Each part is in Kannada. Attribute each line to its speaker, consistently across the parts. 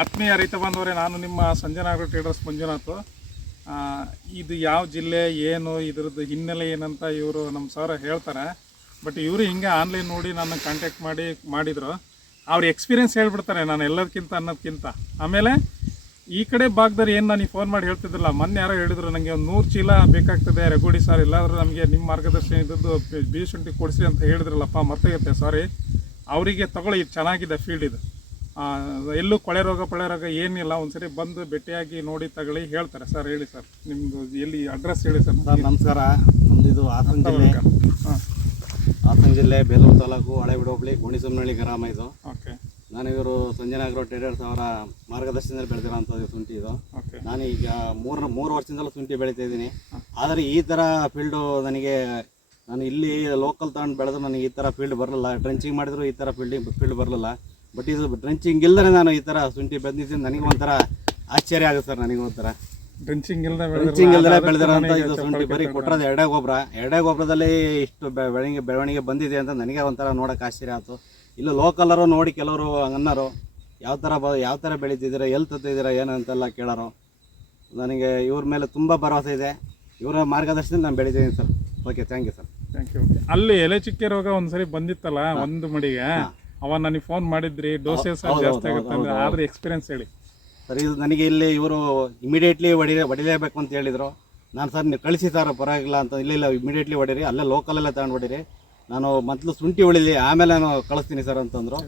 Speaker 1: ಆತ್ಮೀಯ ರೈತ ಬಾಂಧವರೇ ನಾನು ನಿಮ್ಮ ಸಂಜನಾಗ್ರ ಟ್ರೇಡರ್ಸ್ ಮಂಜುನಾಥ್. ಇದು ಯಾವ ಜಿಲ್ಲೆ, ಏನು, ಇದ್ರದ್ದು ಹಿನ್ನೆಲೆ ಏನಂತ ಇವರು ನಮ್ಮ ಸರ್ ಹೇಳ್ತಾರೆ. ಬಟ್ ಇವರು ಹಿಂಗೆ ಆನ್ಲೈನ್ ನೋಡಿ ನನ್ನ ಕಾಂಟ್ಯಾಕ್ಟ್ ಮಾಡಿ, ಮಾಡಿದರು. ಅವ್ರ ಎಕ್ಸ್ಪೀರಿಯೆನ್ಸ್ ಹೇಳ್ಬಿಡ್ತಾರೆ ನಾನು ಎಲ್ಲದಕ್ಕಿಂತ ಅನ್ನೋದಕ್ಕಿಂತ ಆಮೇಲೆ ಈ ಕಡೆ ಭಾಗದವ್ರು ಏನು ನಾನು ಫೋನ್ ಮಾಡಿ ಹೇಳ್ತಿದ್ರಲ್ಲ, ಮೊನ್ನೆ ಯಾರೋ ಹೇಳಿದ್ರು ನನಗೆ ಒಂದು ನೂರು ಚೀಲ ಬೇಕಾಗ್ತದೆ ರಗೋಡಿ ಸರ್ ಎಲ್ಲಾದರೂ ನಮಗೆ ನಿಮ್ಮ ಮಾರ್ಗದರ್ಶನ ಇದ್ದದ್ದು ಬಿ ಶುಂಠಿ ಕೊಡಿಸಿ ಅಂತ ಹೇಳಿದ್ರಲ್ಲಪ್ಪ ಮರ್ತೈತೆ ಸಾರಿ ಅವರಿಗೆ ತಗೊಳ್ಳಿ, ಇದು ಚೆನ್ನಾಗಿದೆ ಫೀಲ್ಡ್ ಇದು. ಎಲ್ಲೂ ಕೊಳೆ ರೋಗ ಪಳೆ ರೋಗ ಏನಿಲ್ಲ ಒಂದ್ಸರಿ ಬಂದು ಭೇಟಿಯಾಗಿ ನೋಡಿ ತಗೊಳ್ಳಿ ಹೇಳ್ತಾರೆ. ಸರ್ ಹೇಳಿ ಸರ್. ನಿಮ್ಮದು ಎಲ್ಲಿ ಅಡ್ರೆಸ್ ಹೇಳಿ ಸರ್
Speaker 2: ಸರ್ ನಮಸ್ಕಾರ. ನಮ್ದು ಇದು ಹಾಸನ ಜಿಲ್ಲೆ.
Speaker 1: ಹಾಂ.
Speaker 2: ಹಾಸನ ಜಿಲ್ಲೆ ಬೇಲೂರು ತಾಲೂಕು ಹಳೆಬೀಡು ಹೋಬಳಿ ಗೋಣಿಸೊಮ್ಮನಹಳ್ಳಿ ಗ್ರಾಮ ಇದು.
Speaker 1: ಓಕೆ.
Speaker 2: ನಾನು ಇವರು ಸಂಜನಾ ಆಗ್ರೋ ಟ್ರೇಡರ್ಸ್ ಅವರ ಮಾರ್ಗದರ್ಶನದಲ್ಲಿ ಬೆಳೆದಿರೋಂಥದ್ದು ಶುಂಠಿ ಇದು.
Speaker 1: ಓಕೆ.
Speaker 2: ನಾನು ಈಗ ಮೂರು ಮೂರು ವರ್ಷದಿಂದಲೂ ಶುಂಠಿ ಬೆಳೀತಾ ಇದ್ದೀನಿ. ಆದರೆ ಈ ಥರ ಫೀಲ್ಡು ನನಗೆ ನಾನು ಇಲ್ಲಿ ಲೋಕಲ್ ತಗೊಂಡು ಬೆಳೆದ್ರು ನನಗೆ ಈ ಥರ ಫೀಲ್ಡ್ ಬರಲಿಲ್ಲ. ಟ್ರೆಂಚಿಂಗ್ ಮಾಡಿದ್ರು ಈ ಥರ ಫೀಲ್ಡಿಂಗ್ ಫೀಲ್ಡ್ ಬರಲಿಲ್ಲ. ಬಟ್ ಇದು ಡ್ರೆಂಚಿಂಗ್ ಇಲ್ಲದೆ ನಾನು ಈ ಥರ ಶುಂಠಿ ಬೆಂದಿದ್ದೀನಿ. ನನಗೆ ಒಂಥರ ಆಶ್ಚರ್ಯ ಆಗುತ್ತೆ ಸರ್ ನನಗೆ ಒಂಥರ.
Speaker 1: ಡ್ರೆಂಚಿಂಗ್ ಇಲ್ಲದೆ
Speaker 2: ಡ್ರೆಂಚಿಂಗ್ ಇಲ್ಲದೆ ಬೆಳೆದಿರೋಂಥ ಇದು ಶುಂಠಿ ಬರೀ ಕೊಟ್ಟರೆ ಎರಡೇ ಗೊಬ್ಬರ. ಎರಡೇ ಗೊಬ್ಬರದಲ್ಲಿ ಇಷ್ಟು ಬೆಳವಣಿಗೆ ಬೆಳವಣಿಗೆ ಬಂದಿದೆ ಅಂತ ನನಗೆ ಒಂಥರ ನೋಡೋಕೆ ಆಶ್ಚರ್ಯ ಆಯ್ತು. ಇಲ್ಲ ಲೋಕಲರು ನೋಡಿ ಕೆಲವರು ಅನ್ನೋರು ಯಾವ ಥರ ಬ ಯಾವ ಥರ ಬೆಳೀತಿದ್ದೀರಾ ಎಲ್ಲಿ ತತ್ತಿದ್ದೀರಾ ಏನು ಅಂತೆಲ್ಲ ಕೇಳೋರು. ನನಗೆ ಇವ್ರ ಮೇಲೆ ತುಂಬ ಭರವಸೆ ಇದೆ. ಇವರ ಮಾರ್ಗದರ್ಶನದಲ್ಲಿ ನಾನು ಬೆಳಿತೀನಿ sir. Okay thank you sir
Speaker 1: thank you ಅಲ್ಲಿ ಎಲೆ ಚುಕ್ಕೆ ರೋಗ ಒಂದ್ಸರಿ ಬಂದಿತ್ತಲ್ಲ ಒಂದು ಮಡಿಗೆ. ಅವ ನನಗೆ ಫೋನ್ ಮಾಡಿದ್ರಿ ದೋಸೆ
Speaker 2: ಸಹ
Speaker 1: ಜಾಸ್ತಿ ಆಗುತ್ತೆ ಅಂದ್ರೆ ಆದ್ರೆ ಎಕ್ಸ್ಪೀರಿಯನ್ಸ್ ಹೇಳಿ.
Speaker 2: ಸರ್ ಇದು ನನಗೆ ಇಲ್ಲಿ ಇವರು ಇಮಿಡಿಯೇಟ್ಲಿ ಹೊಡಿ ಹೊಡಿಲೇಬೇಕು ಅಂತ ಹೇಳಿದರು. ನಾನು ಸರ್ ನೀವು ಕಳಿಸಿ ಸರ್ ಪರವಾಗಿಲ್ಲ ಅಂತ ಇಲ್ಲ ಇಲ್ಲ ಇಮಿಡಿಯೇಟ್ಲಿ ಹೊಡೀರಿ ಅಲ್ಲೇ ಲೋಕಲಲ್ಲೇ ತಗೊಂಡು ಹೊಡೀರಿ ನಾನು ಮೊದಲು ಶುಂಠಿ ಉಳಿಲಿ ಆಮೇಲೆ ನಾನು ಕಳಿಸ್ತೀನಿ ಸರ್ ಅಂತಂದರು.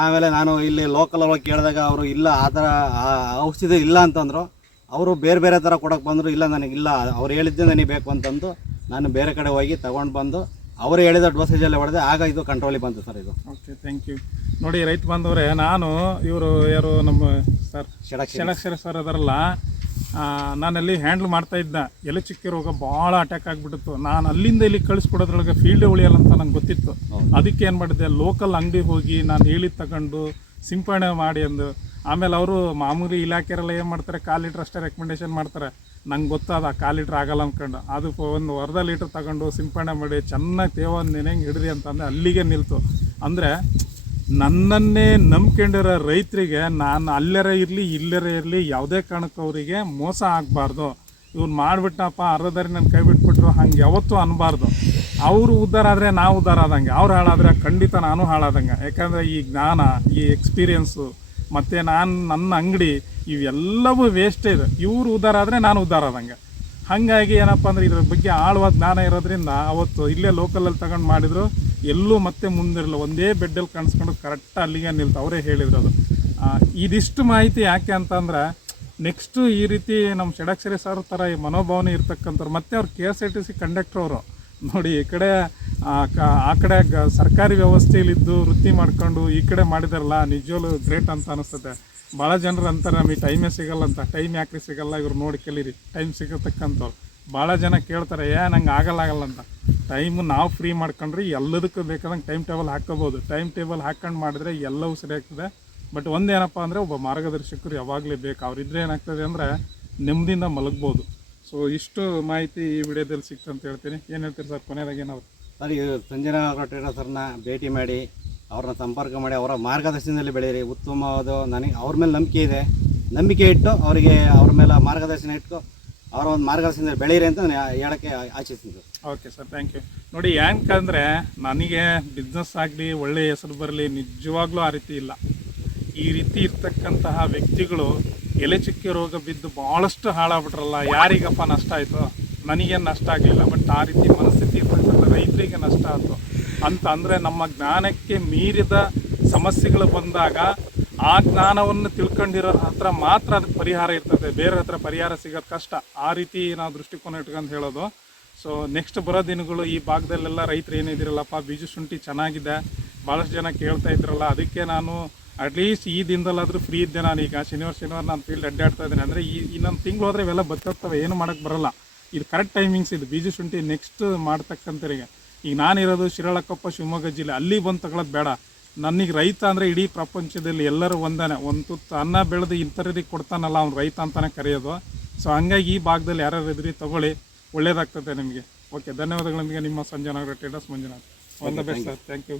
Speaker 2: ಆಮೇಲೆ ನಾನು ಇಲ್ಲಿ ಲೋಕಲ್ ಒಳಗೆ ಕೇಳಿದಾಗ ಅವರು ಇಲ್ಲ ಆ ಥರ ಔಷಧಿ ಇಲ್ಲ ಅಂತಂದರು. ಅವರು ಬೇರೆ ಬೇರೆ ಥರ ಕೊಡೋಕೆ ಬಂದರು ಇಲ್ಲ ನನಗಿಲ್ಲ ಅವ್ರು ಹೇಳಿದ್ದೆ ನನಗೆ ಬೇಕು ಅಂತಂದು ನಾನು ಬೇರೆ ಕಡೆ ಹೋಗಿ ತಗೊಂಡು ಬಂದು ಅವರು ಹೇಳಿದ ಡೋಸೇಜಲ್ಲೇ ಹೊಡೆದೆ ಆಗ ಇದು ಕಂಟ್ರೋಲಿಗೆ ಬಂತು ಸರ್ ಇದು.
Speaker 1: ಓಕೆ ಥ್ಯಾಂಕ್ ಯು ನೋಡಿ ರೈತ ಬಂದವರೇ ನಾನು ಇವರು ಯಾರು ನಮ್ಮ ಸರ್
Speaker 2: ಷಡಕ್ಷ
Speaker 1: ಷಡಕ್ಷರ ಸರ್ ಅದರಲ್ಲ ನಾನಲ್ಲಿ ಹ್ಯಾಂಡ್ಲ್ ಮಾಡ್ತಾ ಇದ್ದ ಎಲೆ ಚುಕ್ಕಿ ರೋಗ ಭಾಳ ಅಟ್ಯಾಕ್ ಆಗಿಬಿಟ್ಟಿತ್ತು. ನಾನು ಅಲ್ಲಿಂದ ಇಲ್ಲಿ ಕಳಿಸ್ಕೊಡೋದ್ರೊಳಗೆ ಫೀಲ್ಡ್ ಉಳಿಯಲ್ಲ ಅಂತ ನಂಗೆ ಗೊತ್ತಿತ್ತು. ಅದಕ್ಕೆ ಏನು ಮಾಡಿದೆ ಲೋಕಲ್ ಅಂಗಡಿ ಹೋಗಿ ನಾನು ಹೇಳಿದ್ ತಗೊಂಡು ಸಿಂಪಡಣೆ ಮಾಡಿ ಅಂದು. ಆಮೇಲೆ ಅವರು ಮಾಮೂಲಿ ಇಲಾಖೆಯರೆಲ್ಲ ಏನು ಮಾಡ್ತಾರೆ ಕಾಲು ಲೀಟ್ರ್ ಅಷ್ಟೇ ರೆಕಮೆಂಡೇಶನ್ ಮಾಡ್ತಾರೆ. ನಂಗೆ ಗೊತ್ತಾದ ಕಾಲು ಲೀಟ್ರ್ ಆಗಲ್ಲ ಅಂದ್ಕೊಂಡು ಅದಕ್ಕೆ ಒಂದು ಅರ್ಧ ಲೀಟ್ರ್ ತಗೊಂಡು ಸಿಂಪಡಣೆ ಮಾಡಿ ಚೆನ್ನಾಗಿ ತೇವ ನೆನೆಂಗೆ ಹಿಡ್ರಿ ಅಂತಂದರೆ ಅಲ್ಲಿಗೆ ನಿಲ್ತು. ಅಂದರೆ ನನ್ನನ್ನೇ ನಂಬ್ಕೊಂಡಿರೋ ರೈತರಿಗೆ ನಾನು ಅಲ್ಲರ ಇರಲಿ, ಇಲ್ಲರ ಇರಲಿ ಯಾವುದೇ ಕಾರಣಕ್ಕೂ ಅವರಿಗೆ ಮೋಸ ಆಗಬಾರ್ದು. ಇವ್ನು ಮಾಡಿಬಿಟ್ಟಪ್ಪ ಅರ್ಧದಾರಿ ನನ್ನ ಕೈ ಬಿಟ್ಬಿಟ್ರು, ಹಂಗೆ ಯಾವತ್ತೂ ಅನ್ನಬಾರ್ದು ಅವರು ಉದ್ಧಾರ ಆದರೆ ನಾವು ಉದ್ಧಾರ ಆದಂಗೆ. ಅವ್ರು ಹಾಳಾದರೆ ಖಂಡಿತ ನಾನು ಹಾಳಾದಂಗೆ. ಯಾಕಂದರೆ ಈ ಜ್ಞಾನ, ಈ ಎಕ್ಸ್ಪೀರಿಯನ್ಸು ಮತ್ತು ನಾನು ನನ್ನ ಅಂಗಡಿ ಇವೆಲ್ಲವೂ ಇದೆ. ಇವರು ಉದ್ಧಾರ ಆದರೆ ನಾನು ಉದ್ಧಾರ ಆದಂಗೆ. ಹಾಗಾಗಿ ಏನಪ್ಪ ಅಂದರೆ ಇದ್ರ ಬಗ್ಗೆ ಆಳವಾದ ಜ್ಞಾನ ಇರೋದ್ರಿಂದ ಅವತ್ತು ಇಲ್ಲೇ ಲೋಕಲಲ್ಲಿ ತಗೊಂಡು ಮಾಡಿದ್ರು, ಎಲ್ಲೂ ಮತ್ತೆ ಮುಂದಿರಲ್ಲ ಒಂದೇ ಬೆಡ್ಡಲ್ಲಿ ಕಾಣಿಸ್ಕೊಂಡು ಕರೆಕ್ಟ್ ಅಲ್ಲಿಗೆ ನಿಲ್ತು. ಅವರೇ ಹೇಳಿದ್ರು ಅದು. ಇದಿಷ್ಟು ಮಾಹಿತಿ ಯಾಕೆ ಅಂತಂದ್ರೆ ನೆಕ್ಸ್ಟು ಈ ರೀತಿ ನಮ್ಮ ಷಡಕ್ಷರಿ ಸರ್ ಥರ ಈ ಮನೋಭಾವನೆ ಇರ್ತಕ್ಕಂಥವ್ರು, ಮತ್ತೆ ಅವ್ರು K S R T C ಕಂಡಕ್ಟ್ರವರು ನೋಡಿ, ಈ ಕಡೆ ಆ ಕಡೆ ಗ ಸರ್ಕಾರಿ ವ್ಯವಸ್ಥೆಯಲ್ಲಿದ್ದು ವೃತ್ತಿ ಮಾಡ್ಕೊಂಡು ಈ ಕಡೆ ಮಾಡಿದಾರಲ್ಲ, ನಿಜವಾಗ್ಲೂ ಗ್ರೇಟ್ ಅಂತ ಅನಿಸ್ತದೆ. ಭಾಳ ಜನರು ಅಂತಾರೆ, ನಮಗೆ ಟೈಮೇ ಸಿಗಲ್ಲ ಅಂತ. ಟೈಮ್ ಯಾಕ್ರಿ ಸಿಗಲ್ಲ? ಇವ್ರು ನೋಡಿ ಕೇಳಿರಿ. ಟೈಮ್ ಸಿಗತಕ್ಕಂಥವ್ರು. ಭಾಳ ಜನ ಕೇಳ್ತಾರೆ, ಏ, ನಂಗೆ ಆಗಲ್ಲ ಆಗಲ್ಲ ಅಂತ. ಟೈಮು ನಾವು ಫ್ರೀ ಮಾಡ್ಕೊಂಡ್ರೆ ಎಲ್ಲದಕ್ಕೂ ಬೇಕಾದಂಗೆ ಟೈಮ್ ಟೇಬಲ್ ಹಾಕೋಬೋದು ಟೈಮ್ ಟೇಬಲ್ ಹಾಕ್ಕೊಂಡು ಮಾಡಿದ್ರೆ ಎಲ್ಲವೂ ಸರಿಯಾಗ್ತದೆ ಬಟ್ ಒಂದೇನಪ್ಪ ಅಂದರೆ, ಒಬ್ಬ ಮಾರ್ಗದರ್ಶಕರು ಯಾವಾಗಲೇ ಬೇಕು, ಅವ್ರಿದ್ರೆ ಏನಾಗ್ತದೆ ಅಂದರೆ ನೆಮ್ಮದಿಯಿಂದ ಮಲಗ್ಬೋದು. ಸೊ ಇಷ್ಟು ಮಾಹಿತಿ ಈ ವಿಡಿಯೋದಲ್ಲಿ ಸಿಕ್ತು ಅಂತ ಹೇಳ್ತೀನಿ. ಏನು ಹೇಳ್ತೀರಿ ಸರ್? ಕೊನೆಯದಾಗ ಏನಾದ್ರು?
Speaker 2: ಸರ್ ಇದು ಸಂಜನಾ ಟ್ರೇಡರ್ ಸರ್ನ ಭೇಟಿ ಮಾಡಿ, ಅವ್ರನ್ನ ಸಂಪರ್ಕ ಮಾಡಿ, ಅವರ ಮಾರ್ಗದರ್ಶನದಲ್ಲಿ ಬೆಳೀರಿ ಉತ್ತಮವಾದ ನನಗೆ, ಅವ್ರ ಮೇಲೆ ನಂಬಿಕೆ ಇದೆ. ನಂಬಿಕೆ ಇಟ್ಟು ಅವರಿಗೆ ಅವ್ರ ಮೇಲೆ ಮಾರ್ಗದರ್ಶನ ಇಟ್ಟು ಅವರ ಒಂದು ಮಾರ್ಗದರ್ಶನದಲ್ಲಿ ಬೆಳೀರಿ ಅಂತ ನಾನು ಹೇಳೋಕ್ಕೆ ಆಶಿಸ್ತೀನಿ.
Speaker 1: ಓಕೆ ಸರ್ ಥ್ಯಾಂಕ್ ಯು ನೋಡಿ ಯಾಕಂದರೆ ನನಗೆ ಬಿಸ್ನೆಸ್ ಆಗಲಿ ಒಳ್ಳೆಯ ಹೆಸರು ಬರಲಿ, ನಿಜವಾಗ್ಲೂ ಆ ರೀತಿ ಇಲ್ಲ. ಈ ರೀತಿ ಇರ್ತಕ್ಕಂತಹ ವ್ಯಕ್ತಿಗಳು ಎಲೆ ಚುಕ್ಕೆ ರೋಗ ಬಿದ್ದು ಭಾಳಷ್ಟು ಹಾಳಾಗ್ಬಿಟ್ರಲ್ಲ, ಯಾರಿಗಪ್ಪ ನಷ್ಟ ಆಯಿತು? ನನಗೇನು ನಷ್ಟ ಆಗಲಿಲ್ಲ ಬಟ್ ಆ ರೀತಿ ಮನಸ್ಥಿತಿ ಇರ್ತಕ್ಕಂಥ ರೈತರಿಗೆ ನಷ್ಟ ಆಯಿತು ಅಂತ ಅಂದರೆ ನಮ್ಮ ಜ್ಞಾನಕ್ಕೆ ಮೀರಿದ ಸಮಸ್ಯೆಗಳು ಬಂದಾಗ ಆ ಜ್ಞಾನವನ್ನು ತಿಳ್ಕೊಂಡಿರೋ ಹತ್ರ ಮಾತ್ರ ಅದಕ್ಕೆ ಪರಿಹಾರ ಇರ್ತದೆ. ಬೇರೆ ಹತ್ರ ಪರಿಹಾರ ಸಿಗೋದು ಕಷ್ಟ. ಆ ರೀತಿ ನಾವು ದೃಷ್ಟಿಕೋನ ಇಟ್ಕೊಂಡು ಹೇಳೋದು. ಸೊ ನೆಕ್ಸ್ಟ್ ಬರೋ ದಿನಗಳು ಈ ಭಾಗದಲ್ಲೆಲ್ಲ ರೈತರು ಏನಿದಿರಲ್ಲಪ್ಪ ಬೀಜ ಶುಂಠಿ ಚೆನ್ನಾಗಿದೆ ಭಾಳಷ್ಟು ಜನ ಕೇಳ್ತಾ ಇದ್ರಲ್ಲ, ಅದಕ್ಕೆ ನಾನು ಅಟ್ಲೀಸ್ಟ್ ಈ ದಿನದಲ್ಲಾದರೂ ಫ್ರೀ ಇದ್ದೆ ನಾನು ಈಗ. ಶನಿವಾರ ಶನಿವಾರ ನಾನು ಫೀಲ್ಡ್ ಅಡ್ಡಾಡ್ತಾ ಇದ್ದೀನಿ. ಅಂದರೆ ಈ ಇನ್ನೊಂದು ತಿಂಗಳು ಹೋದರೆ ಇವೆಲ್ಲ ಬರ್ತವೆ ಏನು ಮಾಡೋಕ್ಕೆ ಬರಲ್ಲ. ಇದು ಕರೆಕ್ಟ್ ಟೈಮಿಂಗ್ಸ್ ಇದು. ಬೀಜ ಶುಂಠಿ ನೆಕ್ಸ್ಟ್ ಮಾಡ್ತಕ್ಕಂಥವ್ರಿಗೆ. ಈಗ ನಾನಿರೋದು ಶಿರಾಳಕೊಪ್ಪ, ಶಿವಮೊಗ್ಗ ಜಿಲ್ಲೆ. ಅಲ್ಲಿ ಬಂದು ತಗೊಳ್ಳೋದು ಬೇಡ. ನನಗೆ ರೈತ ಅಂದರೆ ಇಡೀ ಪ್ರಪಂಚದಲ್ಲಿ ಎಲ್ಲರೂ ಒಂದಾನೆ. ಒಂದು ತುತ್ತು ಅನ್ನ ಬೆಳೆದು ಇಂಥರಿಗೆ ಕೊಡ್ತಾನಲ್ಲ ಅವ್ನು ರೈತ ಅಂತಾನೆ ಕರೆಯೋದು. ಸೊ ಹಂಗಾಗಿ ಈ ಭಾಗದಲ್ಲಿ ಯಾರ್ಯಾರು ಇದ್ರಿ ತಗೊಳ್ಳಿ. ಒಳ್ಳೇದಾಗ್ತದೆ ನಿಮಗೆ. ಓಕೆ ಧನ್ಯವಾದಗಳೊಂದಿಗೆ ನಿಮ್ಮ Sanjanagara traders Manjunath. All the best sir thank you